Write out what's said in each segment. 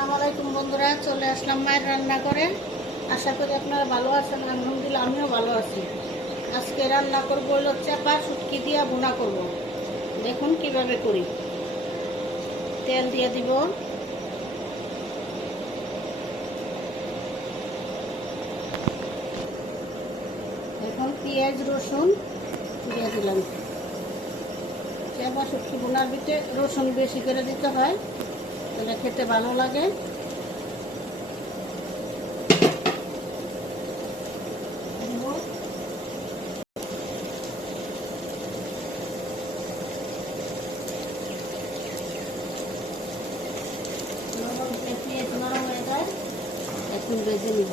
আসসালামু আলাইকুম বন্ধুরা, চলে আসলাম মায়ের রান্না করে। আশা করি আপনারা ভালো আছেন। আলহামদুলিল্লাহ আমিও ভালো আছি। আজকে রান্না করবো হলো চাপা শুটকি দিয়ে ভুনা করব। দেখুন কিভাবে করি। তেল দিয়ে দিব, এখন পেঁয়াজ রসুন দিয়ে দিলাম। চাপা শুটকি ভুনার ভিতরে রসুন বেশি করে দিতে হয়, এটা খেতে ভালো লাগে। পেঁয়াজ নরম হয়ে যায়, এখন ভেজে নিব।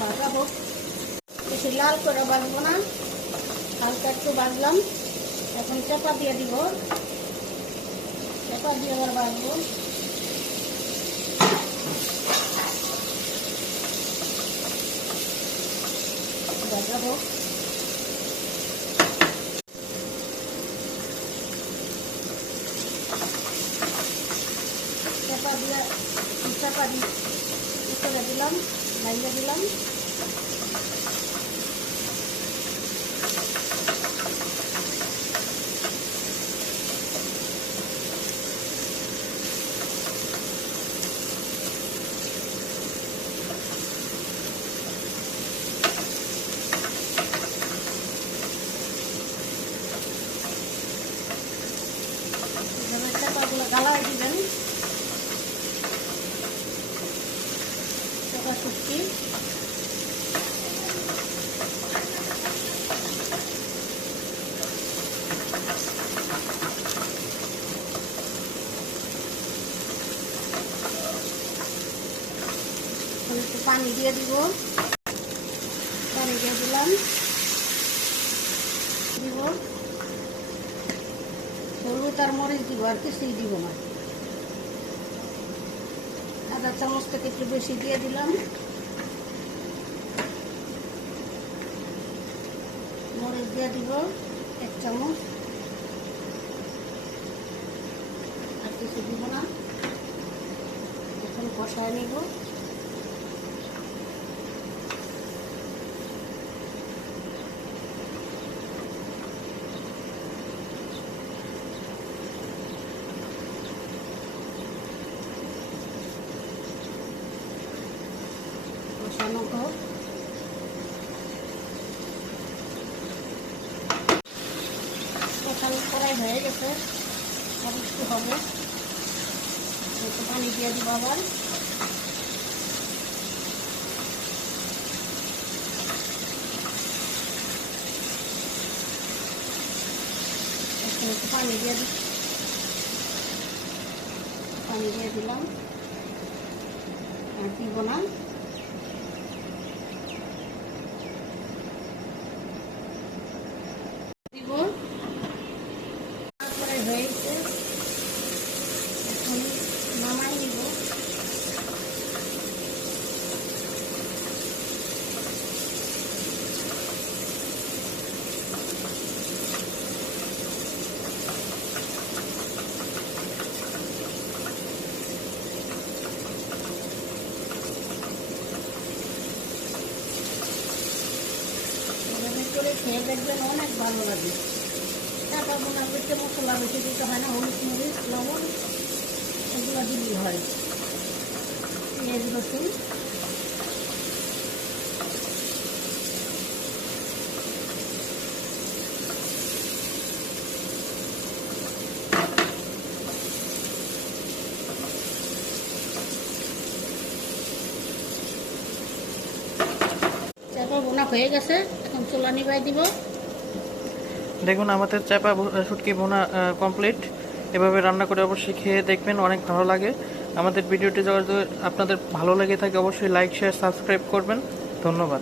ভাজাবো, বেশি লাল করে ভাজবো না, হালকা একটু ভাজলাম। এখন চাপা দিয়ে দিব, চাপা দিয়ে আবার ভাজবো। ভাজাবো, চাপা দিয়ে করে দিলাম, লাগিয়ে দিলাম। চাপাগুলো গালায় দিবেন। চাপা শুটকি একটু পানি দিয়ে দিব, পানি দিয়ে দিলাম। দিব হলুদ আর মরিচ দিব, আর কিছুই দিব না। আধা চামচ থেকে একটু বেশি দিয়ে দিলাম। মরিচ দিয়ে দিব 1 চামচ, আর কিছু দিব না। এখন কষায় নিব। কষানো হোক। কষানো কড়াই হয়ে গেছে, আর একটু হবে, একটু পানি দিয়ে দিব আবার। একটু পানি দিয়ে দিলাম, আর দিব না। দিব, তারপরে হয়েছে, এখন নামাই নিব। করে খেয়ে দেখবেন, অনেক ভালো লাগে। চাপা ভুনার ভিতরে মশলা বেশি দিতে হয় না, হলুদ মরিচ লবণ এগুলো দিলেই হয়। পেঁয়াজ রসুন চাপা ভুনা হয়ে গেছে, এখন চুলা নিভাই দিব। দেখুন আমাদের চাপা শুটকি ভুনা কমপ্লিট। এভাবে রান্না করে অবশ্যই খেয়ে দেখবেন, অনেক ভালো লাগে। আমাদের ভিডিওটি যদি আপনাদের ভালো লেগে থাকে অবশ্যই লাইক শেয়ার সাবস্ক্রাইব করবেন। ধন্যবাদ।